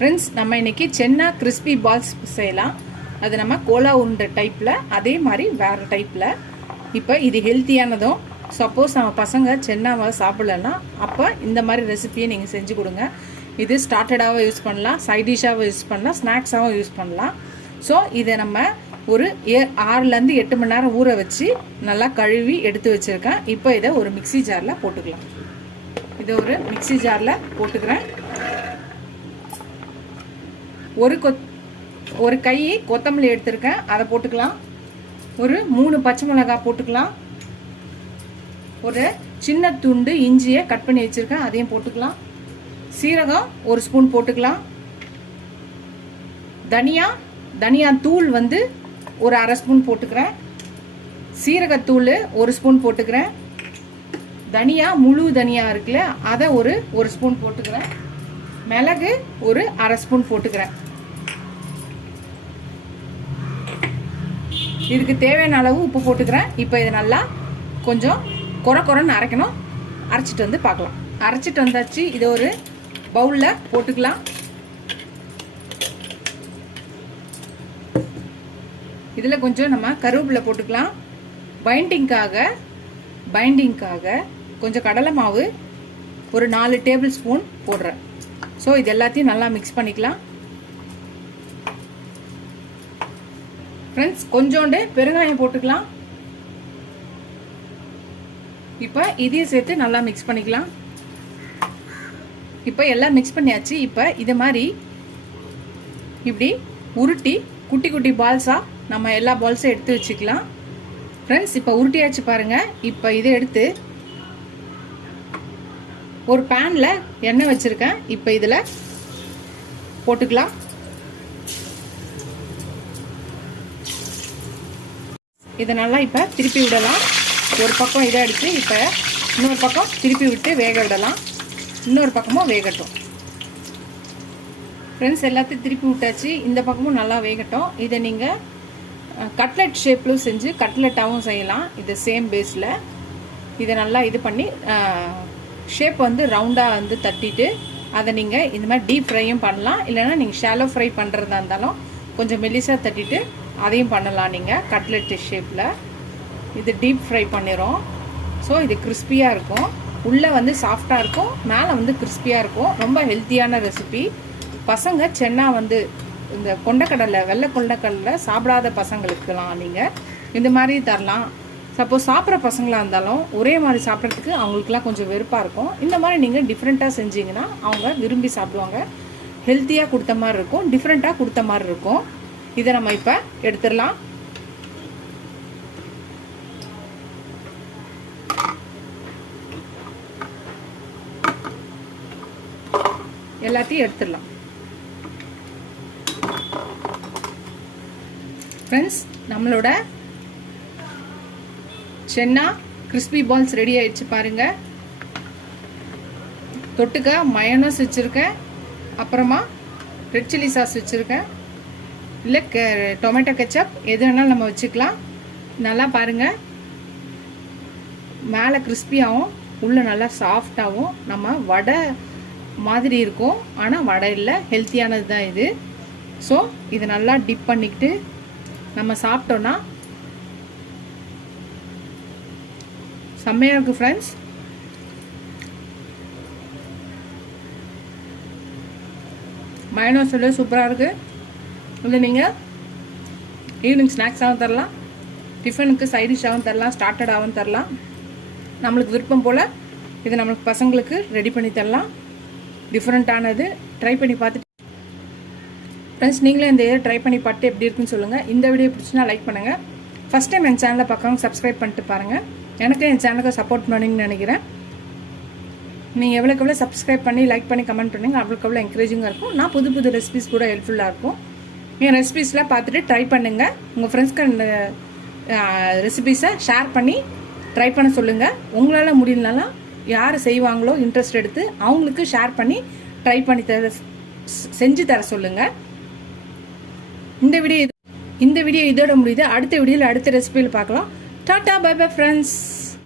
Friends, நம்ம இன்றைக்கி சென்னா crispy balls செய்யலாம். அது நம்ம கோலா உருண்டை டைப்பில், அதே மாதிரி வேறு டைப்பில். இப்போ இது ஹெல்த்தியானதும், சப்போஸ் நம்ம பசங்க சென்னாவை சாப்பிட்லன்னா அப்போ இந்த மாதிரி ரெசிபியை நீங்கள் செஞ்சு கொடுங்க. இது ஸ்டார்டடாகவும் யூஸ் பண்ணலாம், சைட் டிஷ்ஷாகவும் யூஸ் பண்ணலாம், ஸ்நாக்ஸாகவும் யூஸ் பண்ணலாம். ஸோ இதை நம்ம ஒரு 6லேருந்து 8 மணி நேரம் ஊற வச்சு நல்லா கழுவி எடுத்து வச்சுருக்கேன். இப்போ இதை ஒரு மிக்சி ஜாரில் போட்டுக்கலாம். இதை ஒரு மிக்சி ஜாரில் போட்டுக்கிறேன். ஒரு கை கொத்தமல்லி எடுத்துருக்கேன், அதை போட்டுக்கலாம். ஒரு 3 பச்சை மிளகாய் போட்டுக்கலாம். ஒரு சின்ன துண்டு இஞ்சியை கட் பண்ணி வச்சுருக்கேன், அதையும் போட்டுக்கலாம். சீரகம் 1 ஸ்பூன் போட்டுக்கலாம். தனியா தூள் வந்து ஒரு 1/2 ஸ்பூன் போட்டுக்கிறேன். சீரகத்தூள் 1 ஸ்பூன் போட்டுக்கிறேன். முழு தனியா இருக்குல்ல, அதை ஒரு ஸ்பூன் போட்டுக்கிறேன். மிளகு ஒரு 1/2 ஸ்பூன் போட்டுக்கிறேன். இதுக்கு தேவையான அளவு உப்பு போட்டுக்கிறேன். இப்போ இதை நல்லா கொஞ்சம் குறைன்னு அரைக்கணும். அரைச்சிட்டு வந்து பார்க்கலாம். அரைச்சிட்டு வந்தாச்சு. இதை ஒரு பவுலில் போட்டுக்கலாம். இதில் கொஞ்சம் நம்ம கருவேப்பிலை போட்டுக்கலாம். பைண்டிங்காக கொஞ்சம் கடலை மாவு ஒரு 4 டேபிள் ஸ்பூன் போடுறேன். ஸோ இது எல்லாத்தையும் நல்லா மிக்ஸ் பண்ணிக்கலாம். ஃப்ரெண்ட்ஸ், கொஞ்சோண்டு பெருங்காயம் போட்டுக்கலாம். இப்போ இதையும் சேர்த்து நல்லா மிக்ஸ் பண்ணிக்கலாம். இப்போ எல்லாம் மிக்ஸ் பண்ணியாச்சு. இப்போ இதை மாதிரி இப்படி உருட்டி குட்டி குட்டி பால்ஸாக நம்ம எல்லா பால்ஸும் எடுத்து வச்சுக்கலாம். ஃப்ரெண்ட்ஸ், இப்போ உருட்டியாச்சு பாருங்கள். இப்போ இதை எடுத்து ஒரு பேனில் எண்ணெய் வச்சுருக்கேன். இப்போ இதில் போட்டுக்கலாம். இதை நல்லா இப்போ திருப்பி விடலாம். ஒரு பக்கம் இதை எடுத்து இப்போ இன்னொரு பக்கம் திருப்பி விட்டு வேக விடலாம். இன்னொரு பக்கமும் வேகட்டும். ஃப்ரெண்ட்ஸ், எல்லாத்தையும் திருப்பி விட்டாச்சு. இந்த பக்கமும் நல்லா வேகட்டும். இதை நீங்கள் கட்லெட் ஷேப்பிலும் செஞ்சு கட்லெட்டாகவும் செய்யலாம். இது சேம் பேஸில் இதை நல்லா இது பண்ணி ஷேப் வந்து ரவுண்டாக வந்து தட்டிட்டு அதை நீங்கள் இந்த மாதிரி டீப் ஃப்ரையும் பண்ணலாம். இல்லைனா நீங்கள் ஷாலோ ஃப்ரை பண்ணுறதா இருந்தாலும் கொஞ்சம் மெல்லிசாக தட்டிட்டு அதையும் பண்ணலாம். நீங்கள் கட்லெட் ஷேப்பில் இது டீப் ஃப்ரை பண்ணிடும். ஸோ இது கிறிஸ்பியாக இருக்கும். உள்ளே வந்து சாஃப்டாக இருக்கும், மேலே வந்து கிறிஸ்பியாக இருக்கும். ரொம்ப ஹெல்த்தியான ரெசிபி. பசங்க சென்னா வந்து இந்த கொண்டக்கடலை, வெள்ளை கொண்டக்கடலை சாப்பிடாத பசங்களுக்குலாம் நீங்கள் இந்த மாதிரி தரலாம். சப்போஸ் சாப்பிட்ற பசங்களாக இருந்தாலும் ஒரே மாதிரி சாப்பிட்றதுக்கு அவங்களுக்குலாம் கொஞ்சம் வெறுப்பாக இருக்கும். இந்த மாதிரி நீங்கள் டிஃப்ரெண்ட்டாக செஞ்சிங்கன்னா அவங்க விரும்பி சாப்பிடுவாங்க. ஹெல்த்தியாக கொடுத்த மாதிரி இருக்கும், டிஃப்ரெண்ட்டாக கொடுத்த மாதிரி இருக்கும். இதை நம்ம இப்போ எடுத்துடலாம். எல்லாத்தையும் எடுத்துடலாம். ஃப்ரெண்ட்ஸ், நம்மளோட சென்னா கிறிஸ்பி பால்ஸ் ரெடி ஆயிடுச்சு பாருங்கள். தொட்டுக்க மயோனஸ் வச்சுருக்கேன், அப்புறமா ரெட் சில்லி சாஸ் வச்சுருக்கேன், இல்லை டொமேட்டோ கெச்சப் எது வேணாலும் நம்ம வச்சுக்கலாம். நல்லா பாருங்கள், மேலே கிறிஸ்பியாகவும் உள்ளே நல்லா சாஃப்டாகவும் நம்ம வடை மாதிரி இருக்கும். ஆனால் வடை இல்லை, ஹெல்த்தியானது தான் இது. ஸோ இதை நல்லா டிப் பண்ணிக்கிட்டு நம்ம சாப்பிட்டோன்னா செம்மையாக இருக்குது. ஃப்ரெண்ட்ஸ், மயோனஸ் சூப்பராக இருக்குது. இல்லை நீங்கள் ஈவினிங் ஸ்நாக்ஸாகவும் தரலாம், டிஃபனுக்கு சைட் டிஷ்ஷாகவும் தரலாம், ஸ்டார்டடாகவும் தரலாம். நம்மளுக்கு விருப்பம் போல் இது நம்மளுக்கு பசங்களுக்கு ரெடி பண்ணி தரலாம். டிஃப்ரெண்ட்டானது. ட்ரை பண்ணி பார்த்துட்டு ஃப்ரெண்ட்ஸ், நீங்களும் இந்த ட்ரை பண்ணி பார்த்து எப்படி இருக்குன்னு சொல்லுங்கள். இந்த வீடியோ பிடிச்சினா லைக் பண்ணுங்கள். ஃபஸ்ட் டைம் என் சேனலை பார்க்காம சப்ஸ்கிரைப் பண்ணிட்டு பாருங்கள். எனக்கு என் சேனலுக்கு சப்போர்ட் பண்ணுங்கன்னு நினைக்கிறேன். நீங்கள் எவ்வளோக்கு சப்ஸ்கிரைப் பண்ணி லைக் பண்ணி கமெண்ட் பண்ணுங்க, அவ்வளோக்கு எவ்வளோ என்கரேஜிங்காக இருக்கும். நான் புது ரெசிபிஸ் கூட ஹெல்ப்ஃபுல்லாக இருக்கும். என் ரெசிபிஸ்லாம் பார்த்துட்டு ட்ரை பண்ணுங்கள். உங்கள் ஃப்ரெண்ட்ஸ்க்கு அந்த ரெசிபிஸை ஷேர் பண்ணி ட்ரை பண்ண சொல்லுங்கள். உங்களால் முடியலனாலும் யார் செய்வாங்களோ இன்ட்ரெஸ்ட் எடுத்து அவங்களுக்கு ஷேர் பண்ணி ட்ரை பண்ணி செஞ்சு தர சொல்லுங்கள். இந்த வீடியோ இதோட முடியுது. அடுத்த வீடியோவில் அடுத்த ரெசிபியில் பார்க்கலாம். Tata, bye bye friends.